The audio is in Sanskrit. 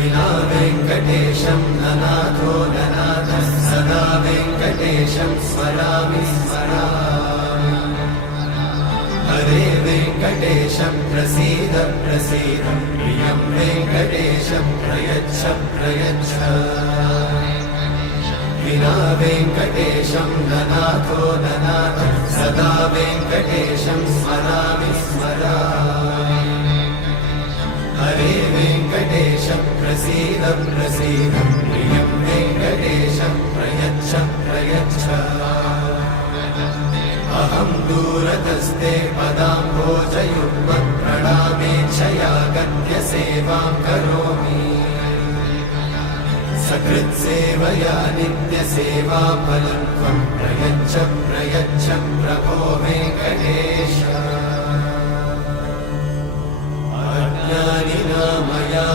विना वेङ्कटेशं ननाथो ननाथः सदा वेङ्कटेशं स्मरामि स्मरामि हरे वेङ्कटेशं प्रसीद प्रसीद प्रियं वेङ्कटेशं प्रयच्छ प्रयच्छ विना वेङ्कटेशं ननाथो ननाथः सदा वेङ्कटेशं स्मरामि स्मरामि हरे वेङ्कटेशं प्रसीद प्रसीद प्रियं वेङ्कटेशं प्रयच्छ प्रयच्छ अहं दूरतस्ते पदाम्भोजयुग्मं प्रणामेच्छया गद्य सेवां करोमि सकृत्सेवया नित्यसेवाफलं त्वं प्रयच्छ प्रयच्छ प्रभो वेङ्कटेश अज्ञानिना मया